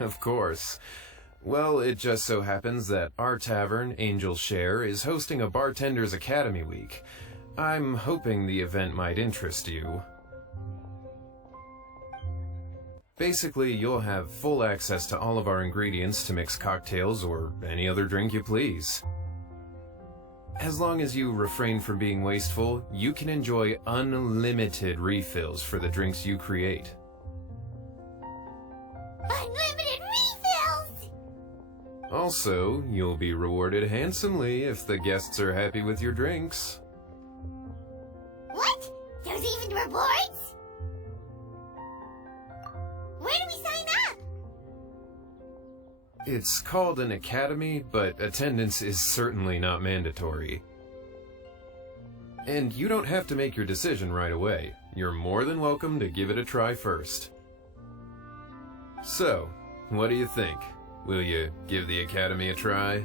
Of course. Well, it just so happens that our tavern, Angel's Share, is hosting a Bartender's Academy Week. I'm hoping the event might interest you. Basically, you'll have full access to all of our ingredients to mix cocktails or any other drink you please. As long as you refrain from being wasteful, you can enjoy unlimited refills for the drinks you create. Unlimited refills! Also, you'll be rewarded handsomely if the guests are happy with your drinks. What? There's even rewards? Where do we sign up? It's called an academy, but attendance is certainly not mandatory. And you don't have to make your decision right away. You're more than welcome to give it a try first. So, what do you think? Will you give the academy a try?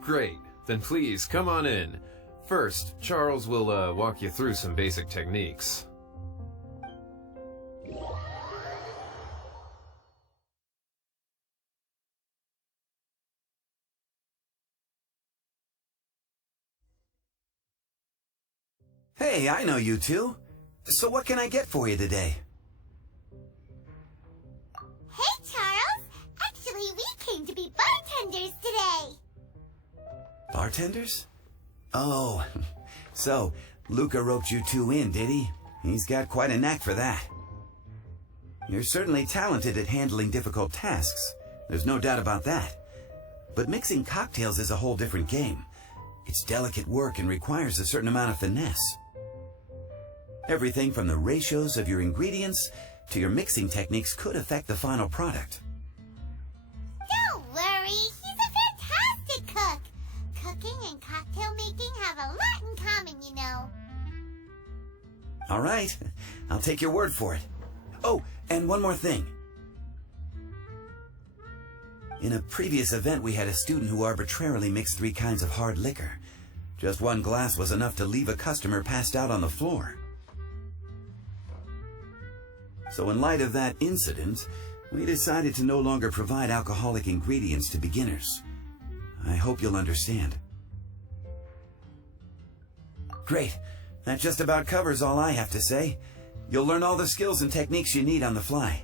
Great, then please come on in. First, Charles will walk you through some basic techniques. Hey, I know you two. So what can I get for you today? Hey, Charles! Actually, we came to be bartenders today! Bartenders? Oh, so Luca roped you two in, did he? He's got quite a knack for that. You're certainly talented at handling difficult tasks. There's no doubt about that. But mixing cocktails is a whole different game. It's delicate work and requires a certain amount of finesse. Everything from the ratios of your ingredients to your mixing techniques could affect the final product. Don't worry, he's a fantastic cook! Cooking and cocktail making have a lot in common, you know. All right, I'll take your word for it. Oh, and one more thing. In a previous event, we had a student who arbitrarily mixed 3 kinds of hard liquor. Just one glass was enough to leave a customer passed out on the floor. So in light of that incident, we decided to no longer provide alcoholic ingredients to beginners. I hope you'll understand. Great. That just about covers all I have to say. You'll learn all the skills and techniques you need on the fly.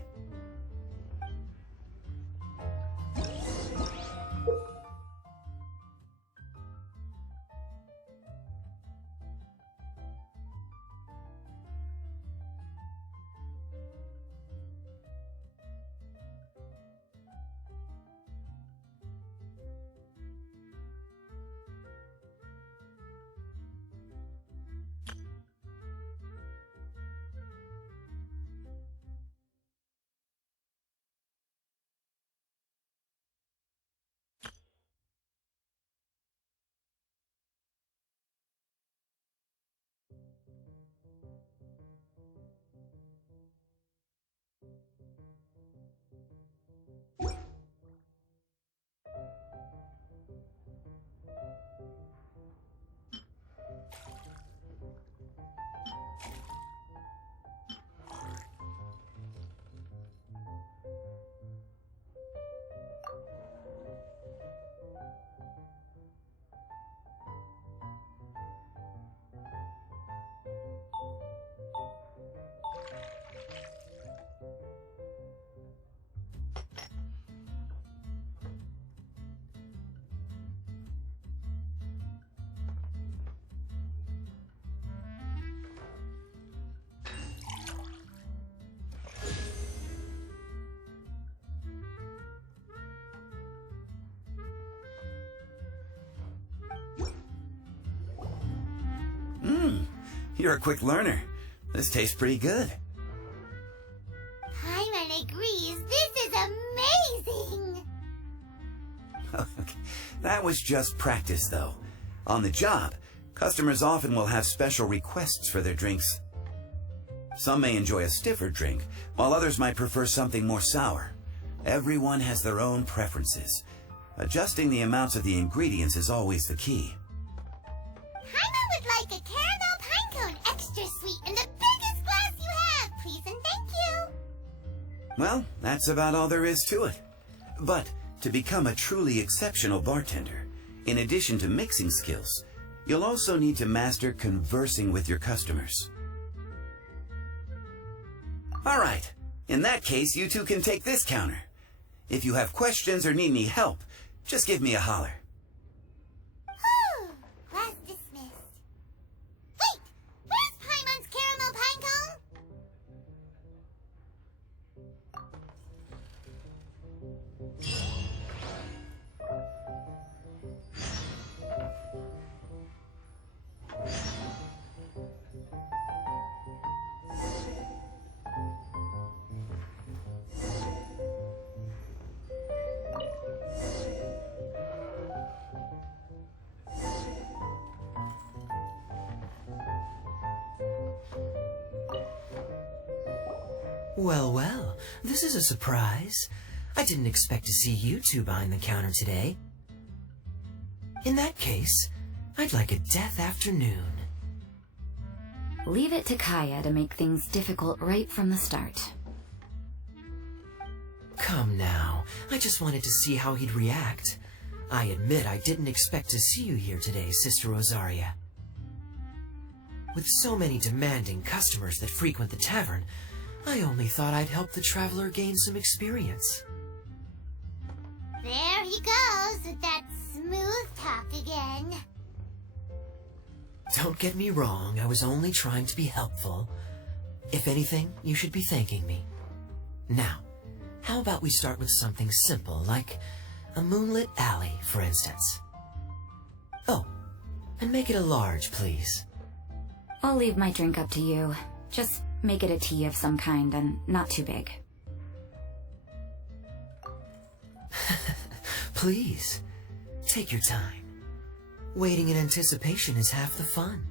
You're a quick learner. This tastes pretty good. Hyman agrees, this is amazing! That was just practice, though. On the job, customers often will have special requests for their drinks. Some may enjoy a stiffer drink, while others might prefer something more sour. Everyone has their own preferences. Adjusting the amounts of the ingredients is always the key. Hyman would like a caramel pine cone extra sweet in the biggest glass you Well, that's about all there is to it. But to become a truly exceptional bartender, in addition to mixing skills, you'll also need to master conversing with your customers. All right. In that case, you two can take this counter. If you have questions or need any help, just give me a holler. Whew, class dismissed. Wait, where's Paimon's caramel pinecone? Well, well, this is a surprise. I didn't expect to see you two behind the counter today. In that case, I'd like a death afternoon. Leave it to Kaeya to make things difficult right from the start. Come now, I just wanted to see how he'd react. I admit I didn't expect to see you here today, Sister Rosaria. With so many demanding customers that frequent the tavern, I only thought I'd help the traveler gain some experience. There he goes with that smooth talk again. Don't get me wrong, I was only trying to be helpful. If anything, you should be thanking me. Now, how about we start with something simple, like a moonlit alley, for instance? Oh, and make it a large, please. I'll leave my drink up to you. Just make it a tea of some kind and not too big. Please, take your time. Waiting in anticipation is half the fun.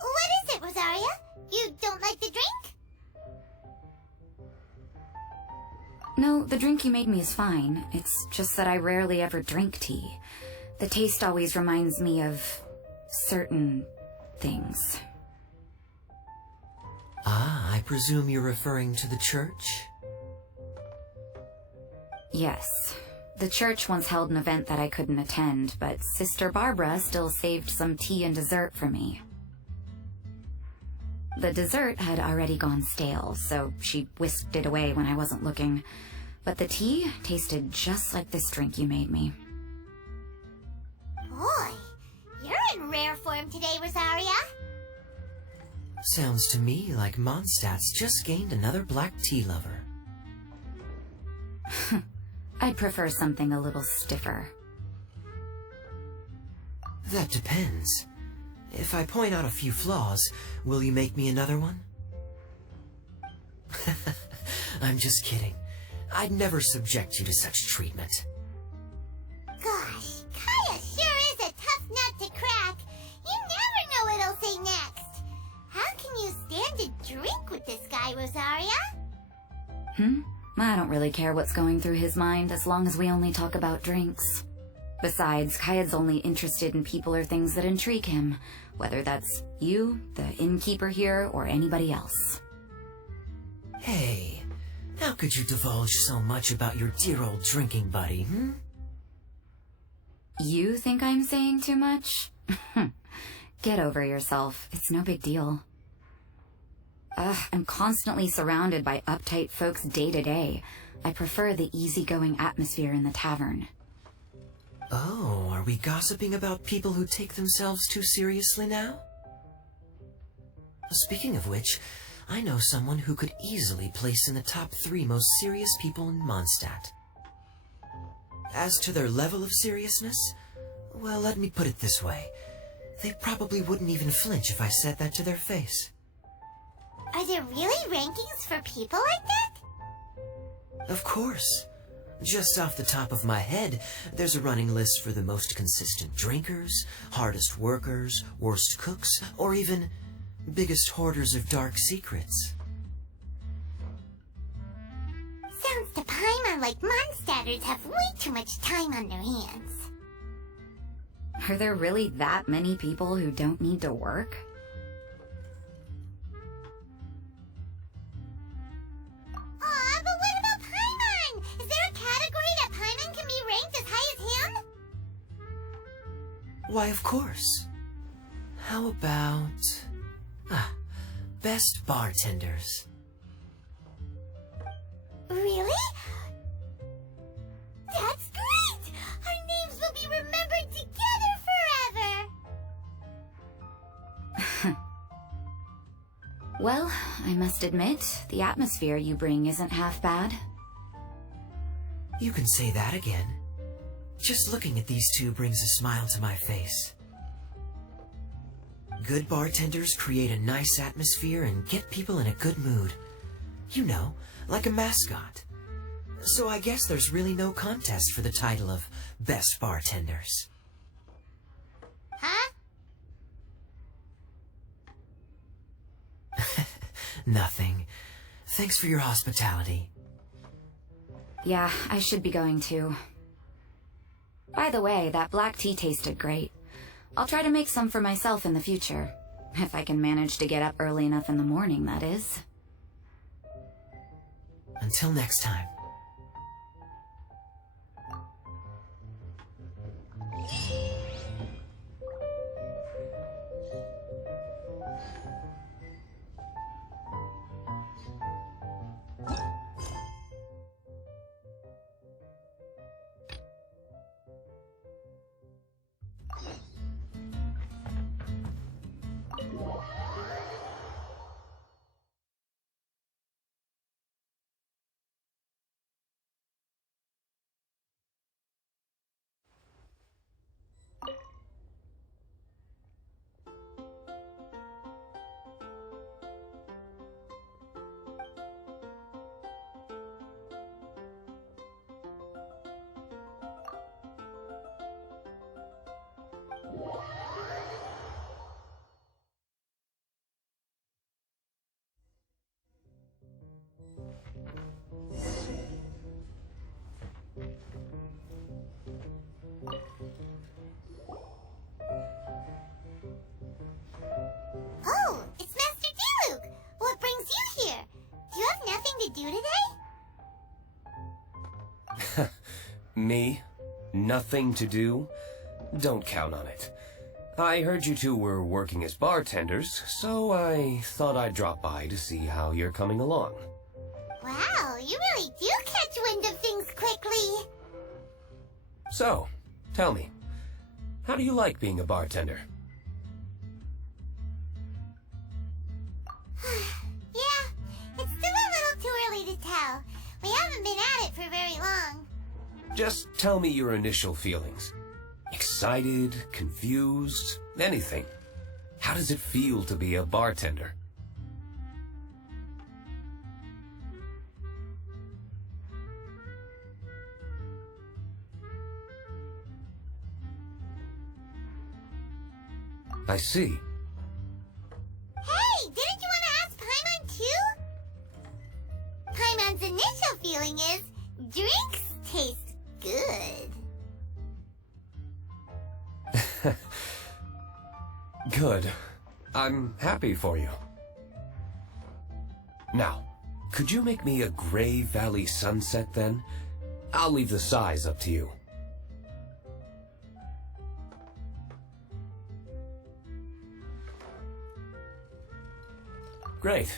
What is it, Rosaria? You don't like the drink? No, the drink you made me is fine. It's just that I rarely ever drink tea. The taste always reminds me of certain things. Ah, I presume you're referring to the church? Yes, The church once held an event that I couldn't attend, but Sister Barbara still saved some tea and dessert for me. The dessert had already gone stale, so she whisked it away when I wasn't looking. But the tea tasted just like this drink you made me. Boy, you're in rare form today, Rosaria. Sounds to me like Mondstadt's just gained another black tea lover. I'd prefer something a little stiffer. That depends. If I point out a few flaws, will you make me another one? I'm just kidding. I'd never subject you to such treatment. Gosh, Kaeya sure is a tough nut to crack. You never know what he'll say next. How can you stand to drink with this guy, Rosaria? I don't really care what's going through his mind as long as we only talk about drinks. Besides, Kaeya's only interested in people or things that intrigue him, whether that's you, the innkeeper here, or anybody else. Hey, how could you divulge so much about your dear old drinking buddy, You think I'm saying too much? Get over yourself. It's no big deal. I'm constantly surrounded by uptight folks day to day. I prefer the easygoing atmosphere in the tavern. Oh, are we gossiping about people who take themselves too seriously now? Speaking of which, I know someone who could easily place in the top 3 most serious people in Mondstadt. As to their level of seriousness, well, let me put it this way. They probably wouldn't even flinch if I said that to their face. Are there really rankings for people like that? Of course. Just off the top of my head, there's a running list for the most consistent drinkers, hardest workers, worst cooks, or even biggest hoarders of dark secrets. Sounds to Paimon like Mondstadters have way too much time on their hands. Are there really that many people who don't need to work? Aw, but what about Paimon? Is there a category that Paimon can be ranked as high as him? Why, of course. How about... best bartenders. Really? That's great! Our names will be remembered together forever! Well, I must admit, the atmosphere you bring isn't half bad. You can say that again. Just looking at these two brings a smile to my face. Good bartenders create a nice atmosphere and get people in a good mood. You know, like a mascot. So I guess there's really no contest for the title of Best Bartenders. Huh? Nothing. Thanks for your hospitality. Yeah, I should be going too. By the way, that black tea tasted great. I'll try to make some for myself in the future. If I can manage to get up early enough in the morning, that is. Until next time. Oh, it's Master Diluc! What brings you here? Do you have nothing to do today? Me? Nothing to do? Don't count on it. I heard you two were working as bartenders, so I thought I'd drop by to see how you're coming along. Wow, you really do catch wind of things quickly. So, tell me, how do you like being a bartender? Yeah, it's still a little too early to tell. We haven't been at it for very long. Just tell me your initial feelings. Excited, confused, anything. How does it feel to be a bartender? I see. Hey, didn't you want to ask Paimon too? Paimon's initial feeling is, drinks taste good. Good. I'm happy for you. Now, could you make me a Gray Valley sunset then? I'll leave the size up to you. Great.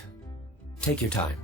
Take your time.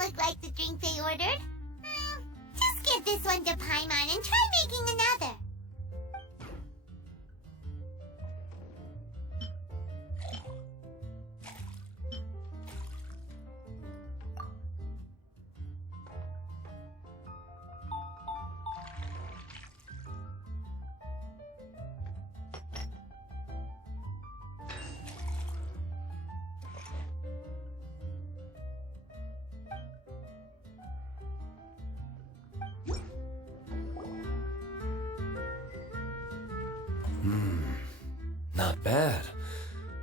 Look like the drink they ordered. Just give this one to Paimon and try making another. Not bad.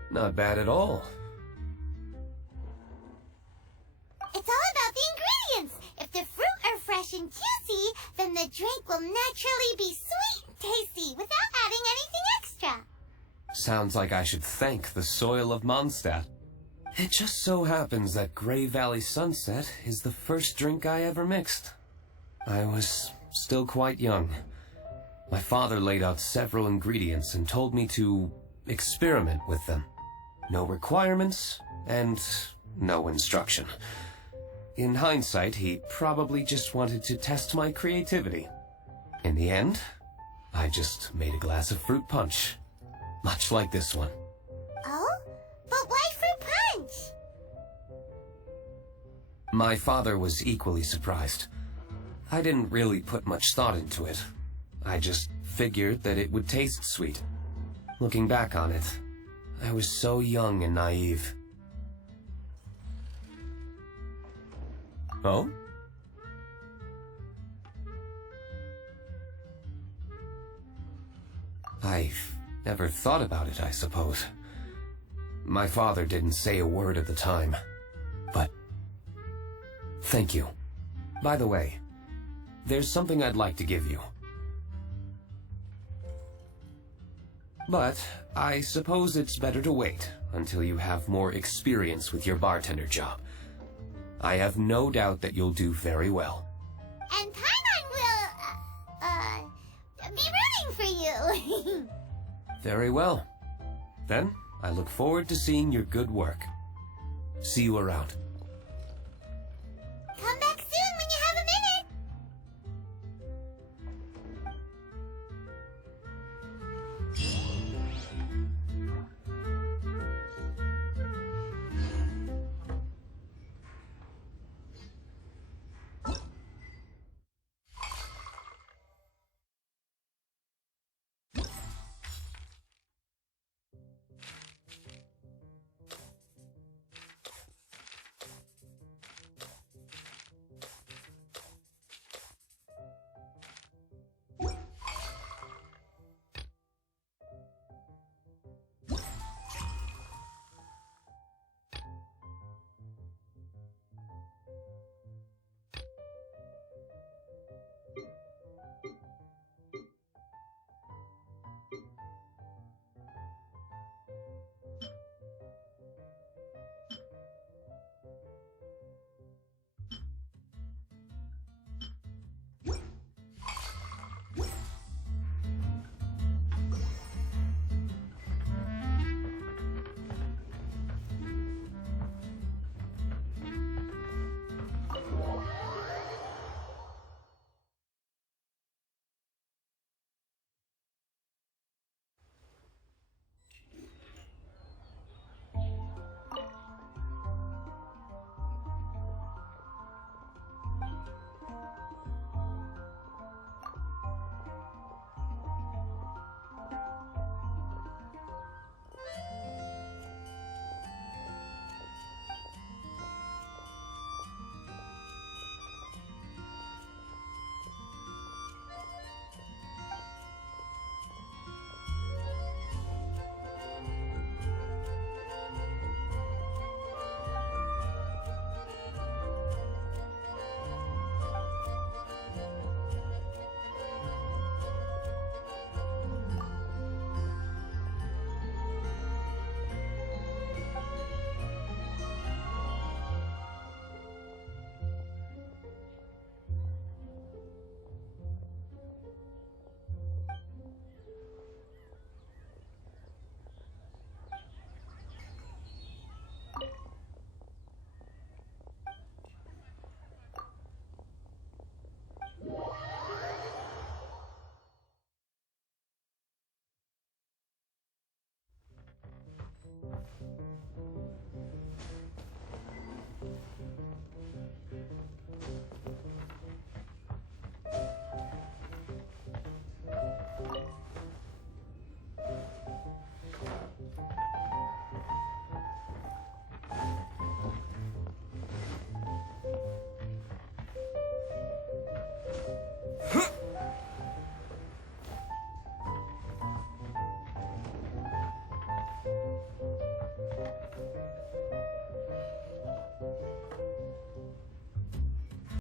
Not bad at all. It's all about the ingredients. If the fruit are fresh and juicy, then the drink will naturally be sweet and tasty without adding anything extra. Sounds like I should thank the soil of Mondstadt. It just so happens that Gray Valley Sunset is the first drink I ever mixed. I was still quite young. My father laid out several ingredients and told me to experiment with them. No requirements and no instruction. In hindsight, he probably just wanted to test my creativity. In the end, I just made a glass of fruit punch. Much like this one. Oh? But why fruit punch? My father was equally surprised. I didn't really put much thought into it. I just figured that it would taste sweet. Looking back on it, I was so young and naive. Oh? I've never thought about it, I suppose. My father didn't say a word at the time, but thank you. By the way, there's something I'd like to give you. But I suppose it's better to wait. until you have more experience with your bartender job. I have no doubt that you'll do very well. And Paimon will, be rooting for you. Very well. Then, I look forward to seeing your good work. See you around.